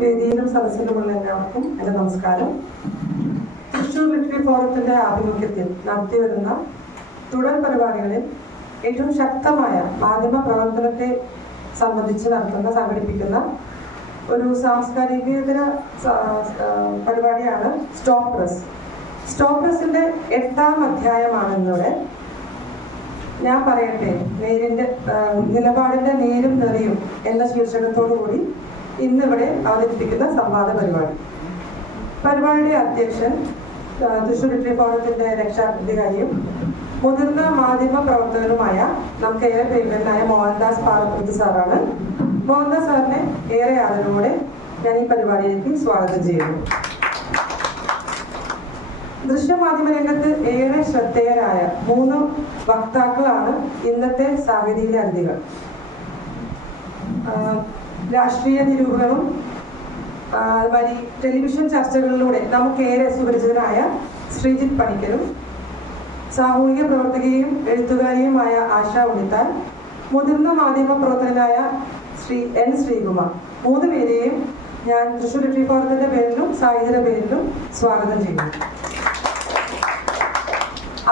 വേദിയിലും സദസ്സിലുമുള്ള എല്ലാവർക്കും എന്റെ നമസ്കാരം. തൃശൂർ ലിറ്ററി ഫോറത്തിന്റെ ആഭിമുഖ്യത്തിൽ നടത്തിവരുന്ന തുടർ പരിപാടികളിൽ ഏറ്റവും ശക്തമായ മാധ്യമ പ്രവർത്തനത്തെ സംബന്ധിച്ച് നടത്തുന്ന സംഘടിപ്പിക്കുന്ന ഒരു സാംസ്കാരികേതര പരിപാടിയാണ് സ്റ്റോപ്പ് പ്രസ്. സ്റ്റോപ്പ് പ്രസിന്റെ എട്ടാം അധ്യായമാണ് ഞാൻ പറയട്ടെ നേരിന്റെ നിലപാടിന്റെ നേരും നിറയും എന്ന ശീർഷകത്തോടു കൂടി ഇന്നിവിടെ അവതരിപ്പിക്കുന്ന സംവാദ പരിപാടി. പരിപാടിയുടെ അധ്യക്ഷൻ തൃശൂർ ഇഡ്ലി ഫോറത്തിന്റെ രക്ഷാധികാരിയും മുതിർന്ന മാധ്യമ പ്രവർത്തകനുമായ നമുക്ക് ഏറെ പ്രിയങ്കരനായ മോഹൻദാസ് പാലപ്പുറത്ത് സാറാണ്. മോഹൻദാസ് സാറിനെ ഏറെ ആദരവോടെ ഞാൻ ഈ പരിപാടിയിലേക്ക് സ്വാഗതം ചെയ്യുന്നു. ദൃശ്യമാധ്യമ രംഗത്ത് ഏറെ ശ്രദ്ധേയരായ മൂന്ന് വക്താക്കളാണ് ഇന്നത്തെ സാഹിതിയിലെ അതിഥികൾ. രാഷ്ട്രീയ നിരൂപണവും അതുമാതിരി ടെലിവിഷൻ ചർച്ചകളിലൂടെ നമുക്കേറെ സുപരിചിതനായ ശ്രീജിത്ത് പണിക്കരും സാമൂഹിക പ്രവർത്തകയും എഴുത്തുകാരിയുമായ ആശ ഉണ്ണിത്താൻ മുതിർന്ന മാധ്യമ പ്രവർത്തകനായ ശ്രീ എൻ ശ്രീകുമാർ. മൂന്ന് പേരെയും ഞാൻ തൃശ്ശൂർ ലിറ്ററി ഫോറത്തിന്റെ പേരിലും സാഹിത്യയുടെ പേരിലും സ്വാഗതം ചെയ്യുന്നു.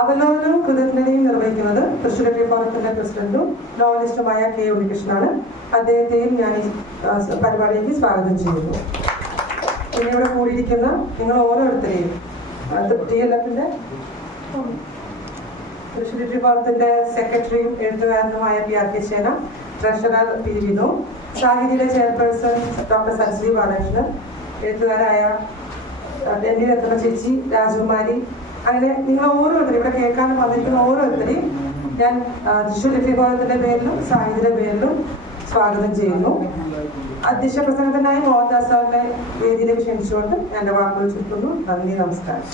അവലോകനവും കൃതജ്ഞതയും നിർവഹിക്കുന്നത് തൃശ്ശൂർ ലിറ്ററി ഫോറത്തിന്റെ പ്രസിഡന്റും നോവലിസ്റ്റുമായ കെ ഉണ്ണികൃഷ്ണനാണ്. അദ്ദേഹത്തെയും ഞാൻ ഈ പരിപാടിയിലേക്ക് സ്വാഗതം ചെയ്യുന്നു. പിന്നെ ഇവിടെ കൂടിയിരിക്കുന്ന നിങ്ങൾ ഓരോരുത്തരെയും ടി തൃശ്ശൂർ ഫോറത്തിന്റെ സെക്രട്ടറിയും എഴുത്തുകാരനുമായ P R K Sena treasurer P Vinu സാഹിതിയുടെ chairperson doctor Saraswathi Balakrishnan എഴുത്തുകാരായ എൻ രത്ന ചേച്ചി രാജകുമാരി അങ്ങനെ നിങ്ങൾ ഓരോരുത്തരും ഇവിടെ കേൾക്കാൻ വന്നിരിക്കുന്ന ഓരോരുത്തരെയും ഞാൻ ലിറ്ററി ഫോറത്തിന്റെ പേരിലും സാഹിത്യയുടെ പേരിലും സ്വാഗതം ചെയ്യുന്നു. അധ്യക്ഷ പ്രസംഗത്തിനായി മോഹൻദാസ് സാറിനെ വേദിയിലേക്ക് ക്ഷണിച്ചുകൊണ്ട് എന്റെ വാക്കുകൾ ചുറ്റുന്നു നന്ദി നമസ്കാരം.